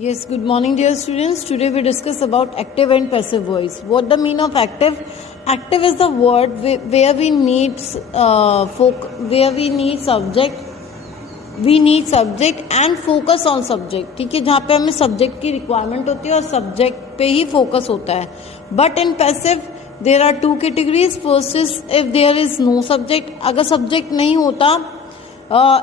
Yes, good morning, dear students. Today we discuss about active and passive voice. What the mean of active? Active is the word where we need subject and focus on subject. ठीक है, जहाँ पे हमें subject की requirement होती है और subject पे ही focus होता है. But in passive there are two categories. First is if there is no subject. अगर subject नहीं होता,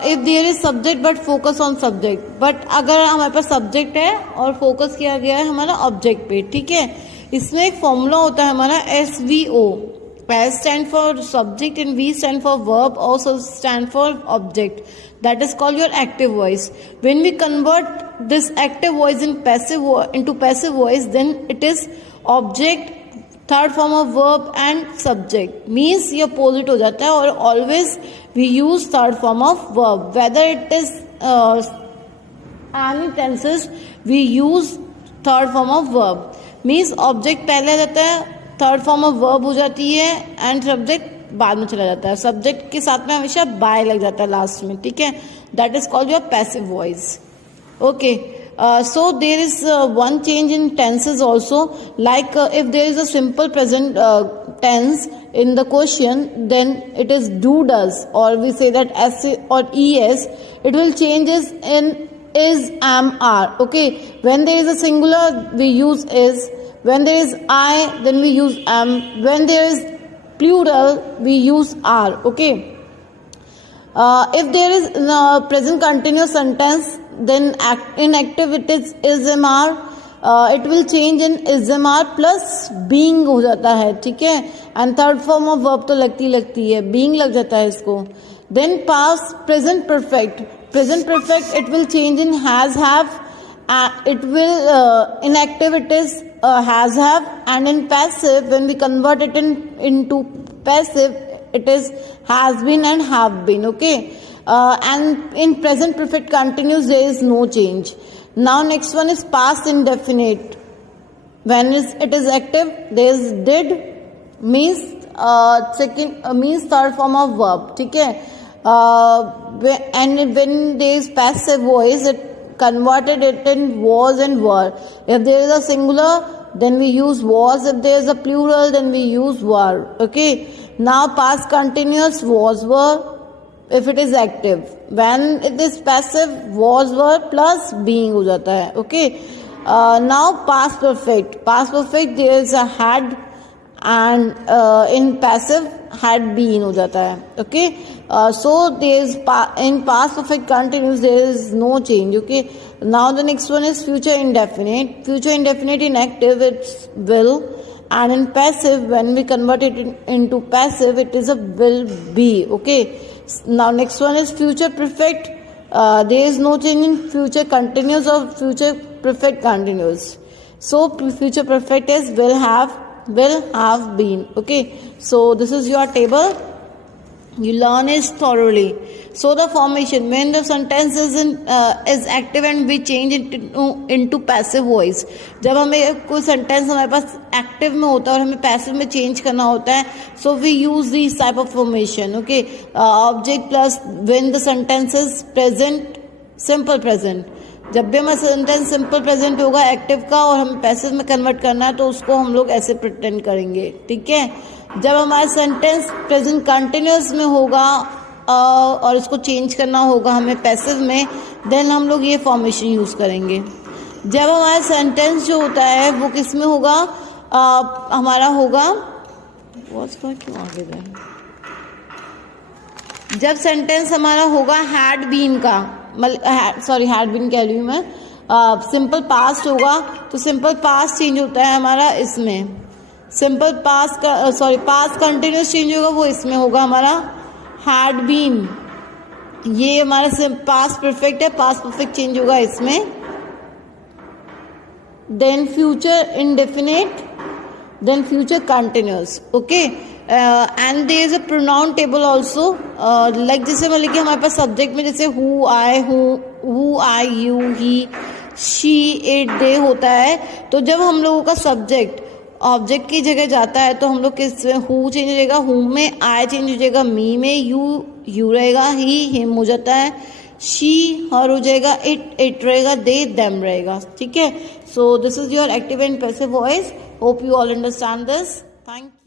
if there is subject but focus on subject. But अगर हमारे पास सब्जेक्ट है और फोकस किया गया है हमारा ऑब्जेक्ट पे, ठीक है. इसमें एक फॉर्मूला होता है हमारा SVO. S stand for subject and V stand for verb, also stand for object. That is called your active voice. When we convert this active voice into passive voice, then it is object, third form of verb and subject. Means ये opposite हो जाता है और always we use third form of verb. Whether it is any tenses we use third form of verb. Means object पहले आ जाता है, third form of verb हो जाती है एंड सब्जेक्ट बाद में चला जाता है. सब्जेक्ट के साथ में हमेशा बाय लग जाता है लास्ट में, ठीक है. That is called your passive voice. Okay. So there is one change in tenses also, like if there is a simple present tense in the question, then it is do does, or we say that S or ES. It will changes in is, am, are. Okay, when there is a singular we use is, when there is I then we use am, when there is plural we use are. Okay. If there is present continuous sentence, then inactive it is MR. It will change in ismr plus being हो जाता है, ठीक है. And third form of verb तो लगती है, being लग जाता है इसको. Then past present perfect it will change in has, have. It will inactive it is has, have. And in passive, when we convert it into passive, it is has been and have been. Okay. And in present perfect continuous there is no change. Now next one is past indefinite. When it is active there is did, means means third form of verb, ठीक है. And when there is passive voice, it converted it in was and were. If there is a singular then we use was, if there is a plural then we use were. Okay. Now past continuous was, were. If it is active, when it is passive was, were plus being हो जाता है. Okay. Now past perfect there is a had, and in passive had been हो जाता है. Okay. So there is in past perfect continuous there is no change. Okay. Now the next one is future indefinite in active it's will, and in passive when we convert it into passive it is a will be. Okay. Now next one is future perfect. There is no change in future continuous or future perfect continuous. So future perfect is will have been. Okay. So this is your table. You learn it thoroughly. So the formation, when the sentence is active and we change it into passive voice. जब हमें कोई sentence हमारे पास active में होता है और हमें passive में change करना होता है, so we use these type of formation. Okay. Object plus when the sentence is present, simple present. जब भी हमारा सेंटेंस सिंपल प्रेजेंट होगा एक्टिव का और हमें पैसिव में कन्वर्ट करना है तो उसको हम लोग ऐसे प्रिटेंड करेंगे, ठीक है. जब हमारा सेंटेंस प्रेजेंट कंटिन्यूस में होगा और इसको चेंज करना होगा हमें पैसिव में, देन हम लोग ये फॉर्मेशन यूज करेंगे. जब हमारा सेंटेंस जो होता है वो किस में होगा, हमारा होगा क्यों आगे जाए, जब सेंटेंस हमारा होगा हैड बीन का, हैड बीन कह रही हूँ मैं, सिंपल पास्ट होगा तो सिंपल पास्ट चेंज होता है हमारा इसमें. Simple past past continuous change होगा वो इसमें होगा हमारा हैड बीन. ये हमारा पास्ट परफेक्ट है, पास्ट परफेक्ट चेंज होगा इसमें. Then future indefinite, then future continuous. Okay. And there is a pronoun table also. Like जैसे मतलब कि हमारे पास सब्जेक्ट में जैसे who I you he she it they होता है, तो जब हम लोगों का सब्जेक्ट ऑब्जेक्ट की जगह जाता है तो हम लोग किस में हु चेंज हो जाएगा, हु में आई चेंज हो जाएगा, मी में यू रहेगा, ही हिम हो जाता है, शी हर हो जाएगा, इट रहेगा, दे देम रहेगा, ठीक है। So this is your active and passive voice. Hope you all understand this. Thank you.